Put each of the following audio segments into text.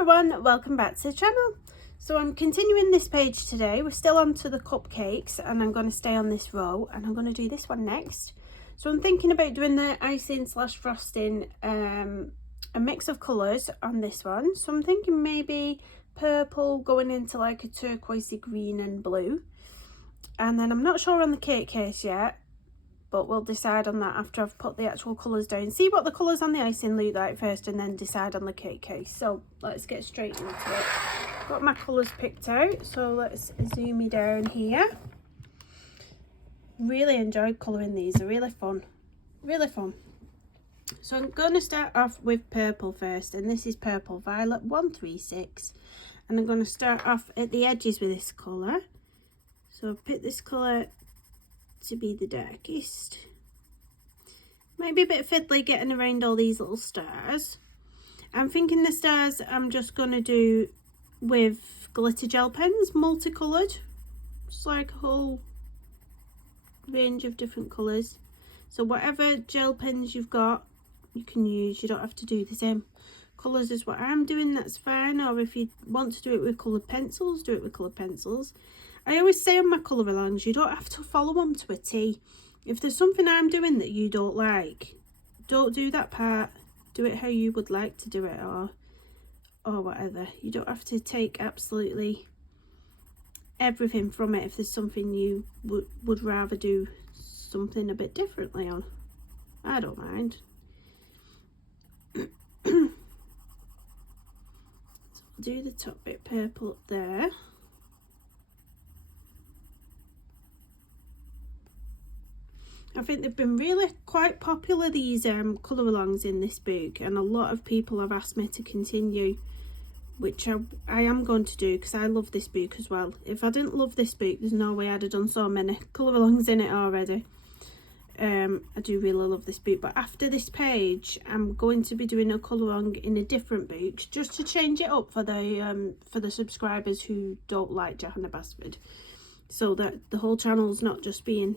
everyone, welcome back to the channel. So I'm continuing this page today. We're still on to the cupcakes and I'm going to stay on this row and I'm going to do this one next. So I'm thinking about doing the icing slash frosting, a mix of colours on this one. So I'm thinking maybe purple going into like a turquoisey green and blue. And then I'm not sure on the cake case yet, but we'll decide on that after I've put the actual colours down. See what the colours on the icing look like first and then decide on the cake case. So let's get straight into it. Got my colours picked out, so let's zoom me down here. Really enjoyed colouring these, they're really fun. Really fun. So I'm going to start off with purple first, and this is Purple Violet 136. And I'm going to start off at the edges with this colour. So I've picked this colour to be the darkest. Might be a bit fiddly getting around all these little stars. I'm thinking the stars I'm just going to do with glitter gel pens, multicoloured. It's like a whole range of different colours. So whatever gel pens you've got, you can use. You don't have to do the same colours as what I'm doing, that's fine. Or if you want to do it with coloured pencils, do it with coloured pencils. I always say on my colour alongs, you don't have to follow them to a T. If there's something I'm doing that you don't like, don't do that part. Do it how you would like to do it, or whatever. You don't have to take absolutely everything from it if there's something you would rather do something a bit differently on. I don't mind. So I'll do the top bit purple up there. I think they've been really quite popular, these colour alongs in this book, and a lot of people have asked me to continue, which I am going to do because I love this book as well. If I didn't love this book, there's no way I'd have done so many colour alongs in it already. I do really love this book, but after this page I'm going to be doing a colour along in a different book just to change it up for the subscribers who don't like Johanna Basford, so that the whole channel's not just being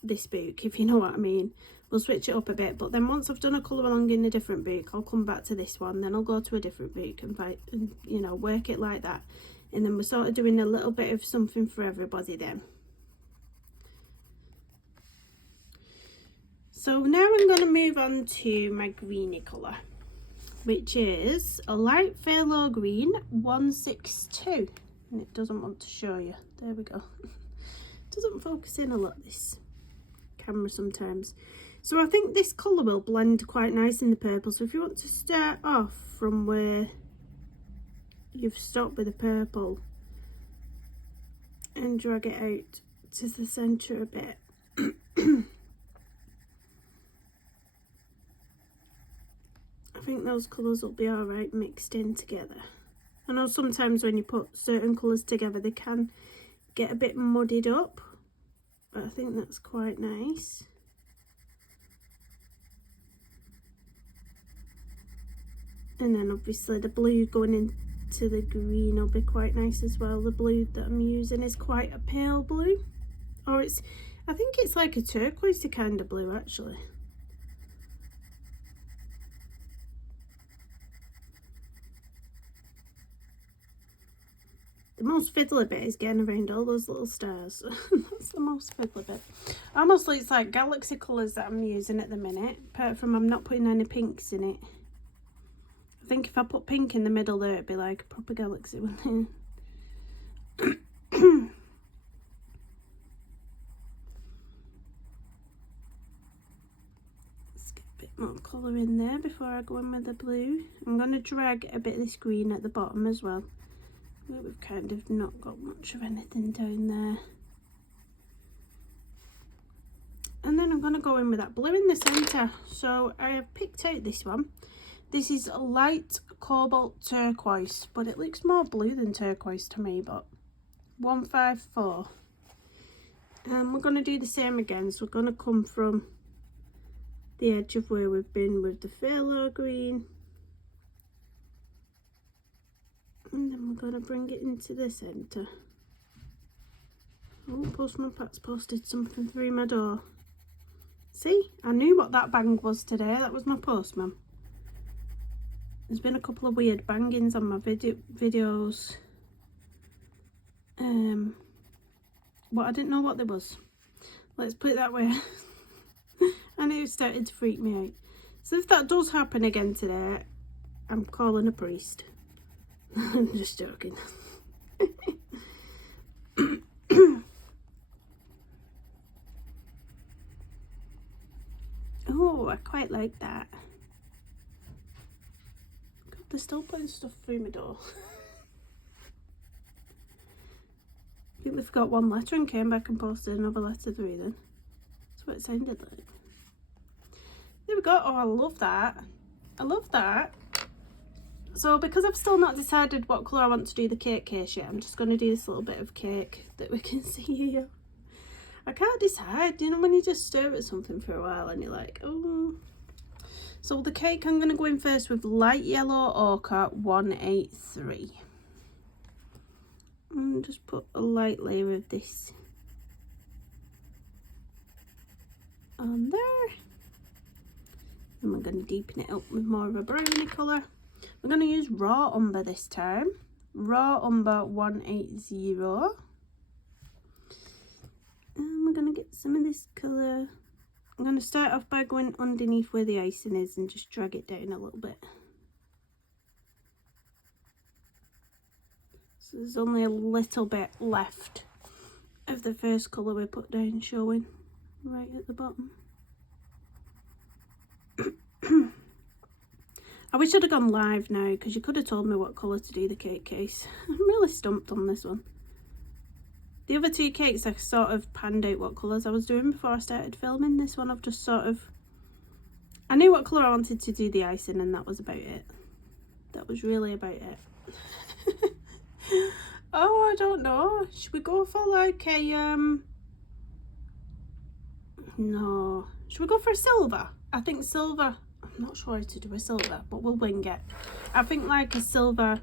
this book, if you know what I mean. We'll switch it up a bit, but then once I've done a colour along in a different book, I'll come back to this one, then I'll go to a different book and you know, work it like that, and then we're sort of doing a little bit of something for everybody then. So now I'm going to move on to my greeny colour, which is a light phthalo green 162, and it doesn't want to show you. There we go. It doesn't focus in a lot, this camera sometimes. So I think this colour will blend quite nice in the purple. So if you want to start off from where you've stopped with the purple and drag it out to the centre a bit. I think those colours will be alright mixed in together. I know sometimes when you put certain colours together they can get a bit muddied up, but I think that's quite nice. And then obviously the blue going into the green will be quite nice as well. The blue that I'm using is quite a pale blue, or I think it's like a turquoise kind of blue actually. The most fiddly bit is getting around all those little stars. That's the most fiddly bit. Almost looks like galaxy colours that I'm using at the minute, apart from I'm not putting any pinks in it. I think if I put pink in the middle there, it'd be like a proper galaxy, wouldn't it? Let's get a bit more colour in there before I go in with the blue. I'm going to drag a bit of this green at the bottom as well. We've kind of not got much of anything down there. And then I'm going to go in with that blue in the centre. So I have picked out this one. This is a light cobalt turquoise, but it looks more blue than turquoise to me, but 154. And we're going to do the same again. So we're going to come from the edge of where we've been with the phthalo green. And then we're going to bring it into the centre. Oh, Postman Pat's posted something through my door. See, I knew what that bang was today. That was my postman. There's been a couple of weird bangings on my videos. But I didn't know what there was. Let's put it that way. And it started to freak me out. So if that does happen again today, I'm calling a priest. I'm just joking. Oh, I quite like that. God, they're still putting stuff through my door. I think they forgot one letter and came back and posted another letter through then. That's what it sounded like. There we go. Oh, I love that. I love that. So because I've still not decided what colour I want to do the cake case yet, I'm just going to do this little bit of cake that we can see here. I can't decide, you know, when you just stare at something for a while and you're like, oh. So the cake, I'm going to go in first with light yellow ochre 183. And just put a light layer of this on there. And we're going to deepen it up with more of a browny colour. We're going to use raw umber this time. Raw umber 180. And we're going to get some of this colour. I'm going to start off by going underneath where the icing is and just drag it down a little bit. So there's only a little bit left of the first colour we put down showing right at the bottom. I wish I'd have gone live now because you could have told me what colour to do the cake case. I'm really stumped on this one. The other two cakes I sort of panned out what colours I was doing before I started filming. This one I've just sort of... I knew what colour I wanted to do the icing and that was about it. That was really about it. Oh, I don't know. Should we go for like a... No. Should we go for a silver? I think silver... I'm not sure how to do a silver, but we'll wing it. I think like a silver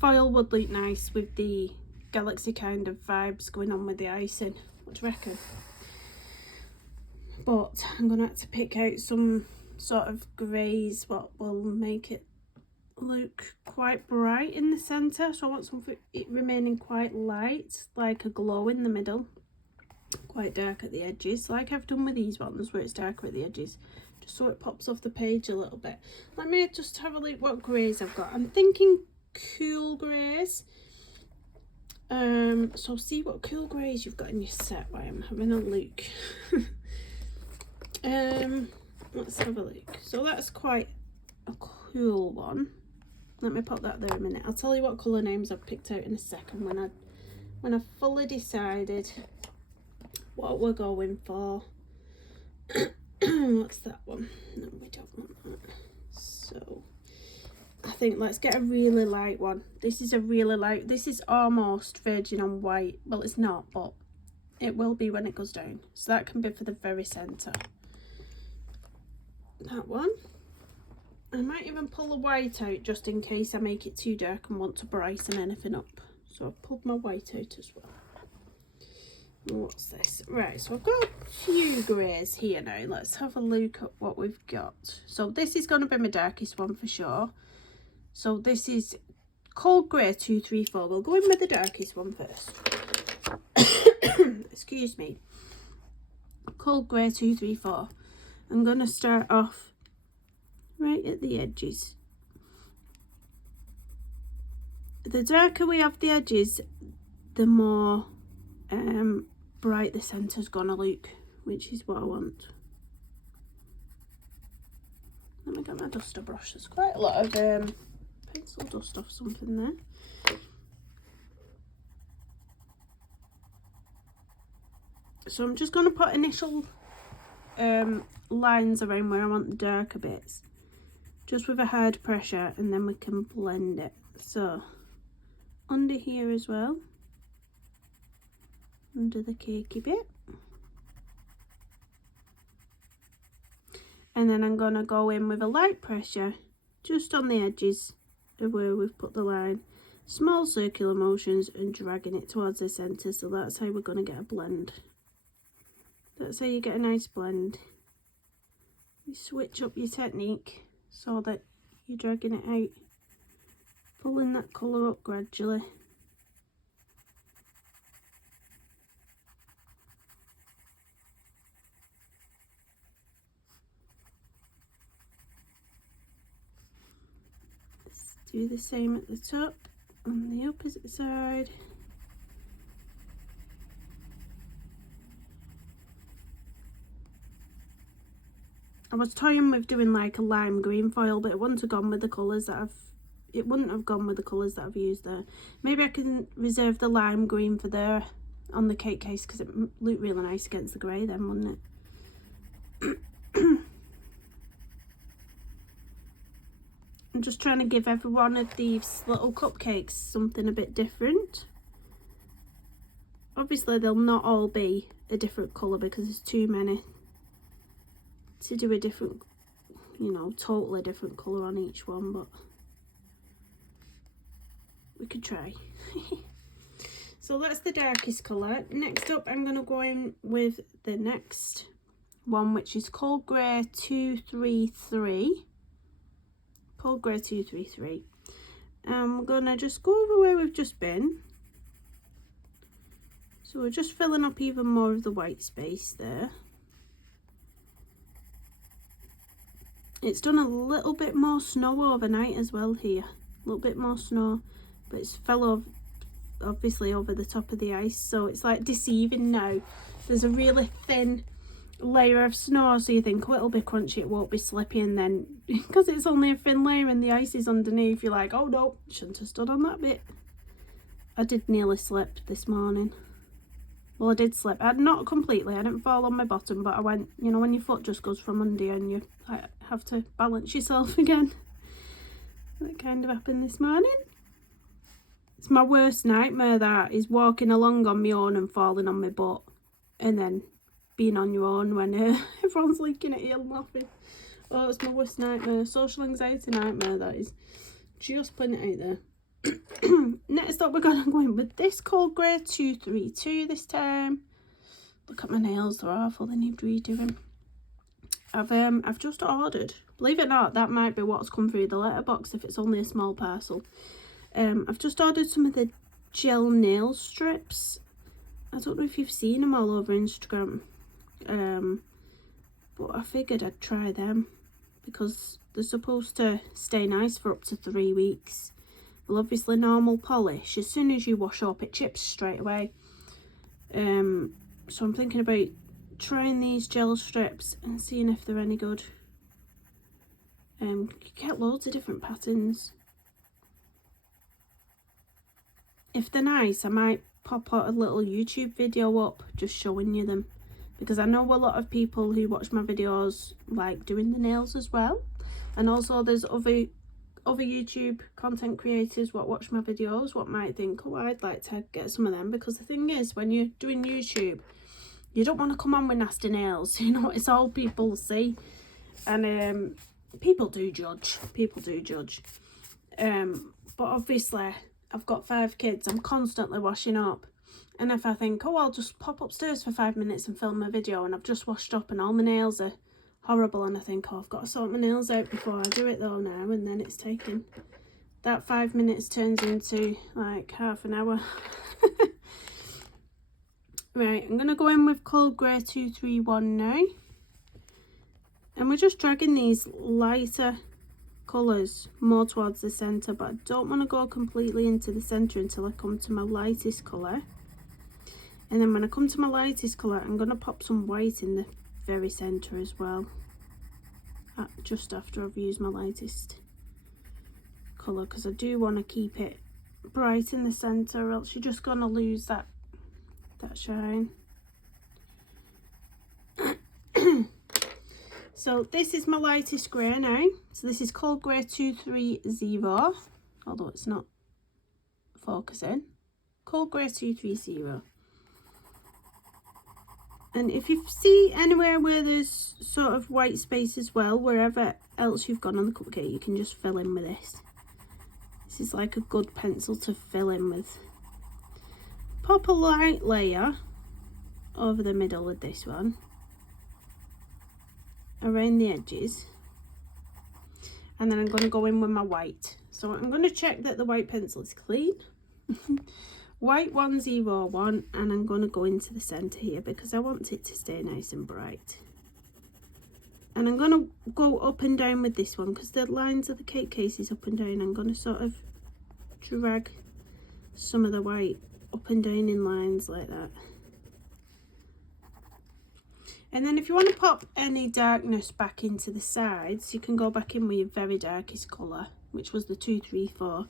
foil would look nice with the galaxy kind of vibes going on with the icing. What do you reckon? But I'm going to have to pick out some sort of greys what will make it look quite bright in the centre. So I want something it remaining quite light, like a glow in the middle, quite dark at the edges, like I've done with these ones where it's darker at the edges, just so it pops off the page a little bit. Let me just have a look what greys I've got. I'm thinking cool greys. So see what cool greys you've got in your set while I'm having a look. Let's have a look. So that's quite a cool one. Let me pop that there a minute. I'll tell you what colour names I've picked out in a second when I've fully decided what we're going for. What's that one? No, we don't want that. So I think let's get a really light one. This is a really light, this is almost virgin on white. Well, it's not, but it will be when it goes down. So that can be for the very centre. That one. I might even pull the white out just in case I make it too dark and want to brighten anything up. So I've pulled my white out as well. What's this? Right, so I've got a few greys here now. Let's have a look at what we've got. So this is going to be my darkest one for sure. So this is cold grey 234. We'll go in with the darkest one first. Excuse me. Cold grey 234. I'm going to start off right at the edges. The darker we have the edges, the more bright the centre's gonna look, which is what I want. Let me get my duster brush. There's quite a lot of pencil dust off something there. So I'm just going to put initial lines around where I want the darker bits, just with a hard pressure, and then we can blend it. So under here as well, under the cakey bit, and then I'm going to go in with a light pressure just on the edges of where we've put the line, small circular motions and dragging it towards the centre. So that's how we're going to get a blend. That's how you get a nice blend. You switch up your technique so that you're dragging it out, pulling that colour up gradually. Let's do the same at the top on the opposite side. I was toying with doing like a lime green foil, but it wouldn't have gone with the colours that I've used there. Maybe I can reserve the lime green for there on the cake case, because it looked really nice against the grey then, wouldn't it? I'm just trying to give every one of these little cupcakes something a bit different. Obviously they'll not all be a different colour because there's too many to do a different, you know, totally different colour on each one, but we could try. So that's the darkest colour. Next up I'm going to go in with the next one, which is Cold Grey 233. Cold Grey 233. We're going to just go over where we've just been. So we're just filling up even more of the white space there. It's done a little bit more snow overnight as well here. A little bit more snow, but it's fell off obviously over the top of the ice, so it's like deceiving now. There's a really thin layer of snow, so you think, oh, it'll be crunchy, it won't be slippy, and then because it's only a thin layer and the ice is underneath, you're like, oh no, shouldn't have stood on that bit. I did nearly slip this morning. Well, I did slip. Not completely, I didn't fall on my bottom, but I went, you know, when your foot just goes from under you and you have to balance yourself again. That kind of happened this morning. It's my worst nightmare, that is walking along on my own and falling on my butt, and then being on your own when everyone's looking at you and laughing. Oh, it's my worst nightmare. Social anxiety nightmare, that is. Just putting it out there. Next up, we're going to go in with this Cold Grey 232 this time. Look at my nails, they're awful, they need redoing. I've just ordered, believe it or not, that might be what's come through the letterbox if it's only a small parcel. I've just ordered some of the gel nail strips. I don't know if you've seen them all over Instagram, but I figured I'd try them because they're supposed to stay nice for up to 3 weeks. Well, obviously normal polish, as soon as you wash up it chips straight away. So I'm thinking about trying these gel strips and seeing if they're any good. You get loads of different patterns. If they're nice, I might pop out a little YouTube video up just showing you them, because I know a lot of people who watch my videos like doing the nails as well, and also there's other YouTube content creators what watch my videos what might think, oh, I'd like to get some of them, because the thing is, when you're doing YouTube, you don't want to come on with nasty nails, you know, it's all people see, and people do judge, but obviously I've got 5 kids, I'm constantly washing up, and if I think, oh, I'll just pop upstairs for 5 minutes and film a video, and I've just washed up and all my nails are horrible, and I think, oh, I've got to sort my nails out before I do it though now, and then it's taken, that 5 minutes turns into like half an hour. Right, I'm going to go in with Cold Grey 231 now, and we're just dragging these lighter colours more towards the centre, but I don't want to go completely into the centre until I come to my lightest colour. And then when I come to my lightest colour, I'm going to pop some white in the very centre as well, just after I've used my lightest colour, because I do want to keep it bright in the centre, or else you're just going to lose that shine. So this is my lightest grey now. So this is Cold Grey 230, although it's not focusing. Cold Grey 230. And if you see anywhere where there's sort of white space as well, wherever else you've gone on the cupcake, you can just fill in with this. This is like a good pencil to fill in with. Pop a light layer over the middle with this one, around the edges, And then I'm going to go in with my white. So I'm going to check that the white pencil is clean. White 101, and I'm going to go into the centre here because I want it to stay nice and bright. And I'm going to go up and down with this one because the lines of the cake case is up and down. I'm going to sort of drag some of the white up and down in lines like that. And then if you want to pop any darkness back into the sides, you can go back in with your very darkest colour, which was the 234,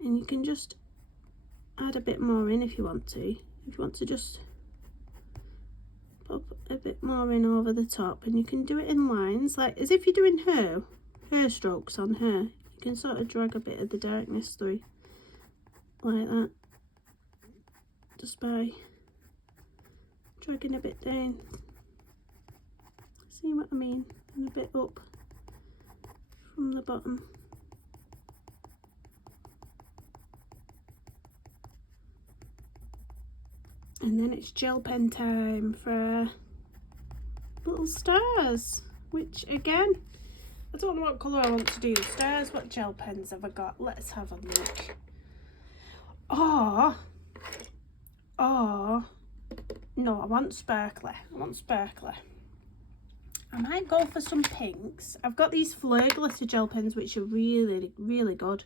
and you can just add a bit more in if you want to. If you want to just pop a bit more in over the top, and you can do it in lines, like as if you're doing hair strokes on her. You can sort of drag a bit of the darkness through, like that, just by dragging a bit down. See what I mean? And a bit up from the bottom. And then it's gel pen time for little stars, which again, I don't know what colour I want to do the stars. What gel pens have I got? Let's have a look. Oh, no, I want sparkly. I might go for some pinks. I've got these Fleur glitter gel pens which are really, really good.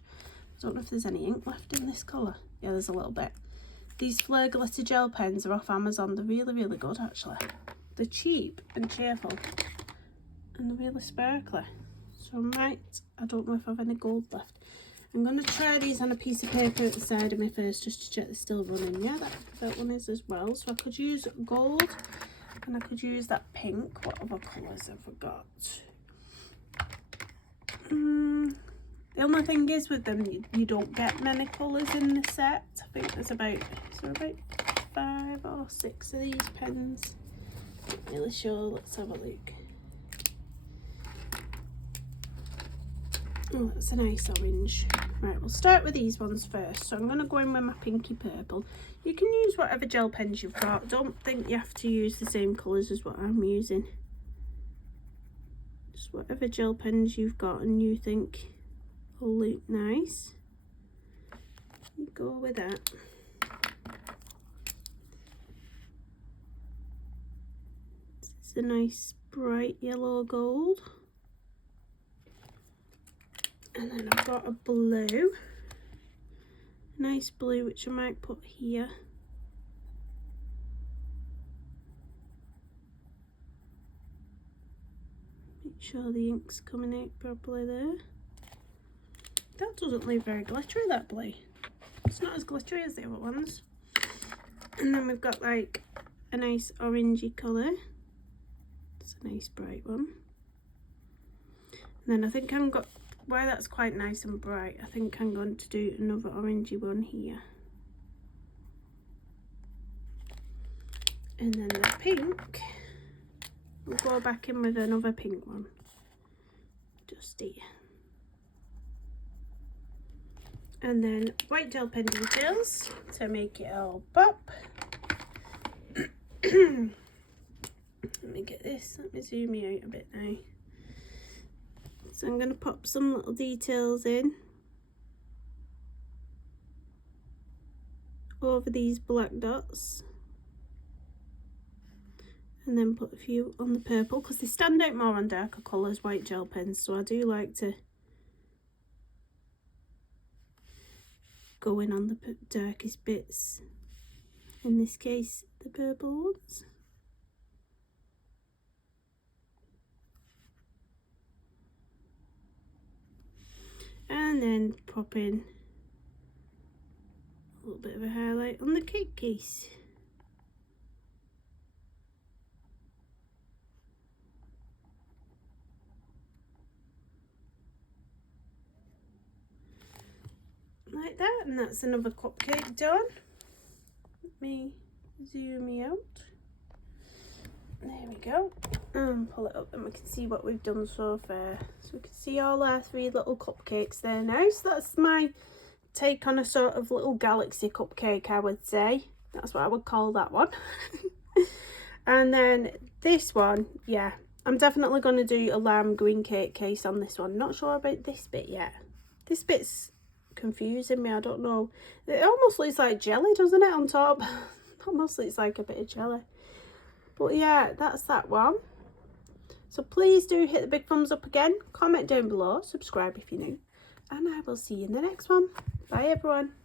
I don't know if there's any ink left in this colour. Yeah, there's a little bit. These Fleur glitter gel pens are off Amazon. They're really, really good actually. They're cheap and cheerful. And they're really sparkly. So I don't know if I have any gold left. I'm going to try these on a piece of paper at the side of me first just to check they're still running. Yeah, that one is as well. So I could use gold. And I could use that pink. What other colours have I got? The only thing is with them, you don't get many colours in the set. I think there's about 5 or 6 of these pens. Not really sure. Let's have a look. Oh, that's a nice orange. Right, we'll start with these ones first. So I'm going to go in with my pinky purple. You can use whatever gel pens you've got. Don't think you have to use the same colours as what I'm using. Just whatever gel pens you've got and you think will look nice, you go with that. This is a nice bright yellow gold. And then I've got a blue, nice blue, which I might put here. Make sure the ink's coming out properly there. That doesn't look very glittery, that blue. It's not as glittery as the other ones. And then we've got like a nice orangey colour. It's a nice bright one. And then I think I'm got, where that's quite nice and bright, I think I'm going to do another orangey one here. And then the pink, we'll go back in with another pink one. Just here. And then white gel pen details to make it all pop. Let me get this, let me zoom you out a bit now. So I'm going to pop some little details in over these black dots. And then put a few on the purple because they stand out more on darker colours, white gel pens. So I do like to go in on the darkest bits, in this case the purple ones. And then pop in a little bit of a highlight on the cake case. Like that, and that's another cupcake done. Let me zoom me out. There we go. And pull it up and we can see what we've done so far. So we can see all our 3 little cupcakes there now. So that's my take on a sort of little galaxy cupcake, I would say. That's what I would call that one. And then this one, yeah, I'm definitely going to do a lime green cake case on this one. Not sure about this bit yet. This bit's confusing me, I don't know. It almost looks like jelly, doesn't it, on top? Almost looks like a bit of jelly. But yeah, that's that one. So please do hit the big thumbs up again, comment down below, subscribe if you're new, and I will see you in the next one. Bye everyone.